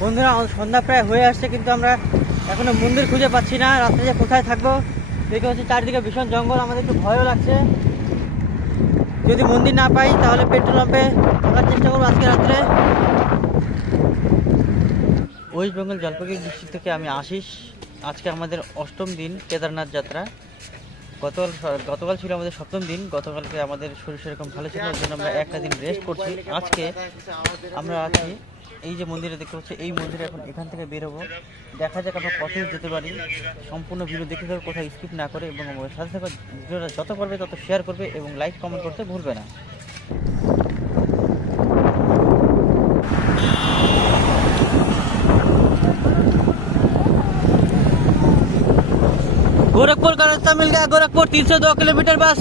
বন্ধুরা সন্ধ্যা প্রায় হয়ে আসছে, কিন্তু আমরা এখনো মন্দির খুঁজে পাচ্ছি না। রাত্রে যে কোথায় থাকবো দেখে হচ্ছে চারিদিকে ভীষণ জঙ্গল, আমাদের একটু ভয়ও লাগছে। যদি মন্দির না পাই তাহলে পেট্রোল পাম্পে থাকার চেষ্টা করবো আজকে রাত্রে। ওয়েস্ট বেঙ্গল জলপাইগুড়ি ডিস্ট্রিক্ট থেকে আমি আশিস। আজকে আমাদের ৮ম দিন কেদারনাথ যাত্রা। গতকাল ছিল আমাদের ৭ম দিন। গতকালকে আমাদের শরীর সেরকম ভালো ছিল, ওই জন্য আমরা একটা দিন রেস্ট করছি। আজকে আমরা আছি এই যে মন্দিরে দেখতে পাচ্ছি, এই মন্দিরে এখন এখান থেকে বেরোবো। দেখা যাক আমরা কত যেতে পারি। সম্পূর্ণ ভিডিও দেখতে থাকবে, কোথাও স্কিপ না করে, এবং আমাদের সাথে সাথে ভিডিওটা যত পারবে তত শেয়ার করবে এবং লাইক কমেন্ট করতে ভুলবে না। गोरखपुर का रास्ता मिल गया। गोरखपुर 302 किलोमीटर बस।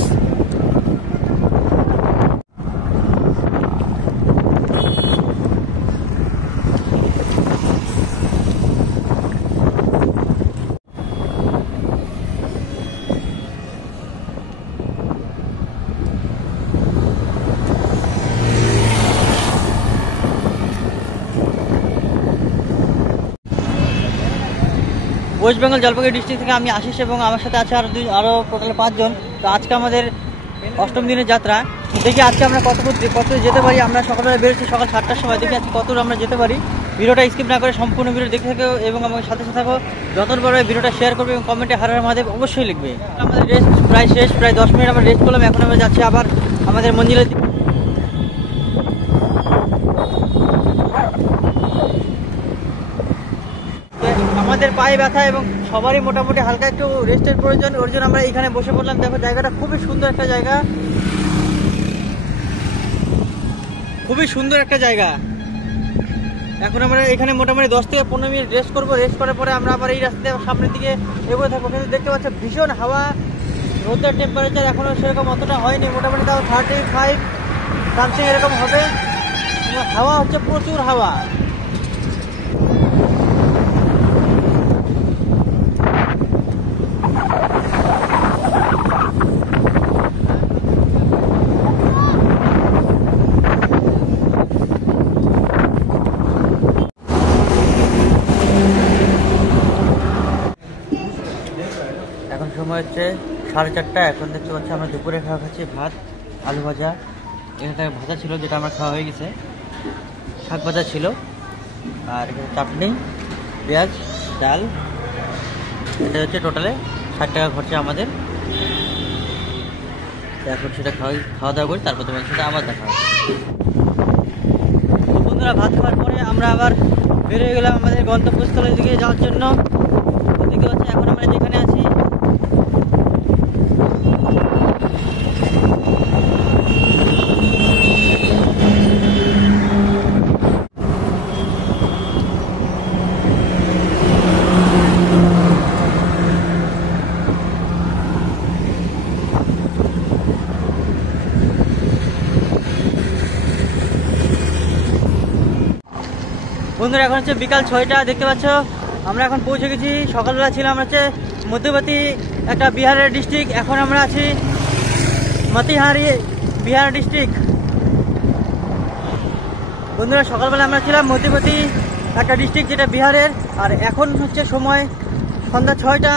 ওয়েস্ট বেঙ্গল জলপাইগুড়ি ডিস্ট্রিক্ট থেকে আমি আশিস এবং আমার সাথে আছে আরো টোটাল 5 জন। তো আজকে আমাদের ৮ম দিনের যাত্রা। দেখি আজকে আমরা কত যেতে পারি। আমরা সকালবেলা বেরোচ্ছি সকাল 7টার সময়। দেখি আজকে কতদূর আমরা যেতে পারি। ভিডিওটা স্কিপ না করে সম্পূর্ণ ভিডিও দেখতে থাকো এবং আমার সাথে সাথে থাকো। যতটা পারবে ভিডিওটা শেয়ার করবে এবং কমেন্টে হর হর মহাদেব অবশ্যই লিখবে। আমাদের রেস্ট প্রায় শেষ, প্রায় 10 মিনিট আমরা রেস্ট করলাম। এখন আমরা যাচ্ছি আবার আমাদের মন্দিরে। আমাদের পায়ে ব্যথা এবং সবারই মোটামুটি হালকা একটু রেস্টের প্রয়োজন, ওর জন্য আমরা এখানে বসে পড়লাম। দেখো জায়গাটা খুবই সুন্দর একটা জায়গা, খুবই সুন্দর একটা জায়গা। এখন আমরা এখানে মোটামুটি 10 থেকে 15 মিনিট রেস্ট করবো। রেস্ট করার পরে আমরা আবার এই রাস্তাতে সামনের দিকে এগোতে থাকবো। কিন্তু দেখতে পাচ্ছ ভীষণ হাওয়া, রোদের টেম্পারেচার এখনো সেরকম অতটা হয়নি, মোটামুটি তাও 35 সামথিং এরকম হবে। হাওয়া হচ্ছে প্রচুর হাওয়া। এখন সময় হচ্ছে 4:30। এখন দেখতে পাচ্ছি আমরা দুপুরে খাওয়া খাচ্ছি ভাত, আলু ভাজা। এখানে ভাজা ছিল যেটা আমার খাওয়া হয়ে গেছে, শাক ভাজা ছিল, আর এখানে চাটনি, পেঁয়াজ, ডাল। এটা হচ্ছে টোটালে 60 টাকা খরচা আমাদের। এখন সেটা খাওয়া দাওয়া করি, তারপর তোমার সাথে আবার দেখা হবে। বন্ধুরা ভাত খাওয়ার পরে আমরা আবার বের হয়ে গেলাম আমাদের গন্তব্যস্থলের দিকে যাওয়ার জন্য। দেখতে পাচ্ছি এখন আমরা যেখানে আছি বন্ধুরা, এখন হচ্ছে বিকাল 6টা। দেখতে পাচ্ছ আমরা এখন পৌঁছে গেছি। সকালবেলা ছিলাম হচ্ছে মধ্যবর্তী একটা বিহারের ডিস্ট্রিক্ট, এখন আমরা আছি মতিহারি বিহার ডিস্ট্রিক্ট। বন্ধুরা সকালবেলা আমরা ছিলাম মধ্যবর্তী একটা ডিস্ট্রিক্ট যেটা বিহারের, আর এখন হচ্ছে সময় সন্ধ্যা 6টা।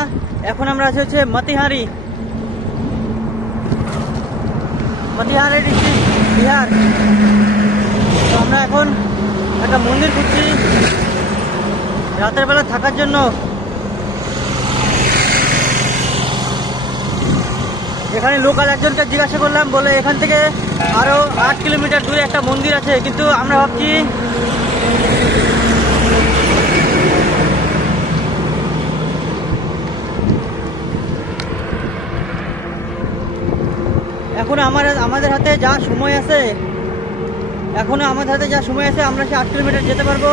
এখন আমরা আছি হচ্ছে মতিহারি ডিস্ট্রিক্ট বিহার। তো আমরা এখন একটা মন্দির খুঁজছি রাতের বেলা থাকার জন্য। এখানে লোকাল একজনকে জিজ্ঞাসা করলাম, বলে এখান থেকে আরো 8 কিলোমিটার দূরে একটা মন্দির আছে, কিন্তু আমরা ভাবছি এখন আমাদের হাতে যা সময় আছে, আমরা সে 8 কিলোমিটার যেতে পারবো।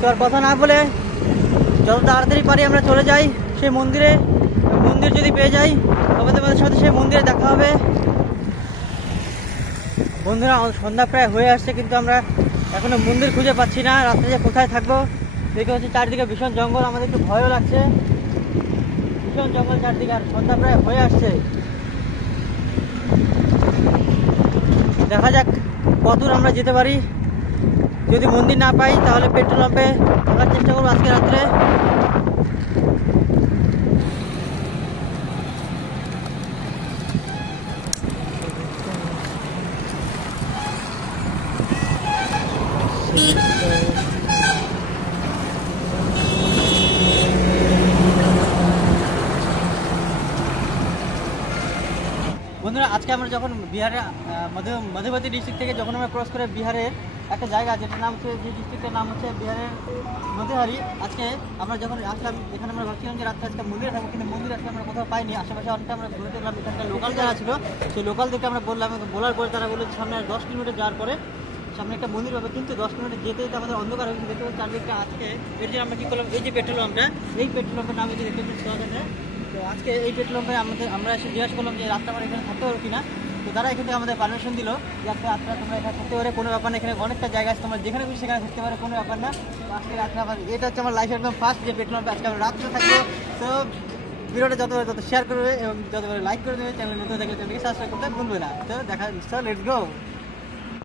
তো আর কথা না বলে যত তাড়াতাড়ি পারি আমরা চলে যাই সেই মন্দিরে। মন্দির যদি পেয়ে যাই তবে তোমাদের সাথে সেই মন্দিরে দেখা হবে। বন্ধুরা সন্ধ্যা প্রায় হয়ে আসছে, কিন্তু আমরা এখনো মন্দির খুঁজে পাচ্ছি না। রাত্রে যে কোথায় থাকবো দেখে হচ্ছে চারিদিকে ভীষণ জঙ্গল, আমাদের একটু ভয়ও লাগছে। ভীষণ জঙ্গল চারদিকে, আর সন্ধ্যা প্রায় হয়ে আসছে। দেখা যাক কতদূর আমরা যেতে পারি। যদি মন্দির না পাই তাহলে পেট্রোল পাম্পে থাকার চেষ্টা করবো আজকে রাত্রে। বন্ধুরা আজকে আমরা যখন বিহারে মধুবতী ডিস্ট্রিক্ট থেকে যখন আমরা ক্রস করে বিহারের একটা জায়গা যেটার নাম হচ্ছে, যে ডিস্ট্রিক্টের নাম হচ্ছে বিহারের মতিহারি। আজকে আমরা যখন আসলাম এখানে আমরা ভাবছিলাম যে রাত্রে আজকে মন্দিরে থাকবো, কিন্তু মন্দির আজকে আমরা কোথাও পাইনি। আশেপাশে অনেকটা আমরা ঘুরে দেখলাম, এখানকার লোকাল যারা ছিল সেই লোকালদেরকে আমরা বলার পরে তারা বললো সামনে 10 কিলোমিটার যাওয়ার পরে সামনে একটা মন্দির পাবে, কিন্তু 10 কিলোমিটার যেতে যেতে আমাদের অন্ধকার হয়ে গেছে। দেখতে পাচ্ছি চারদিকটা। আজকে এর জন্য আমরা কী করলাম, এই যে পেট্রোল পাম্পটা, এই পেট্রোল পাম্পের নাম হচ্ছে দেখতে পাচ্ছি। তো আজকে এই পেট্রোল পাম্পে আমরা এসে জিজ্ঞাসা করলাম যে রাতটা আমরা এখানে থাকতে পারো কিনা। তো তারা এখান থেকে আমাদের পারমিশন দিল যে আজকে রাত্রে তোমরা এখানে থাকতে পারে, কোনো ব্যাপার না। এখানে অনেকটা জায়গা আছে, তোমরা যেখানে খুশি সেখানে থাকতে পারে, কোনো ব্যাপার না। তো আজকে রাত্রে আমার এটা হচ্ছে আমার লাইফের একদম ফার্স্ট যে পেট্রোল পাম্পে আজকে আমরা রাত্রে থাকবো। তো ভিডিওটা যত শেয়ার করবে এবং যত লাইক করে দেবে, চ্যানেল নতুন থাকলে চ্যানেলকে সাবস্ক্রাইব করতে ভুলবে না। তো দেখা, লেটস গো।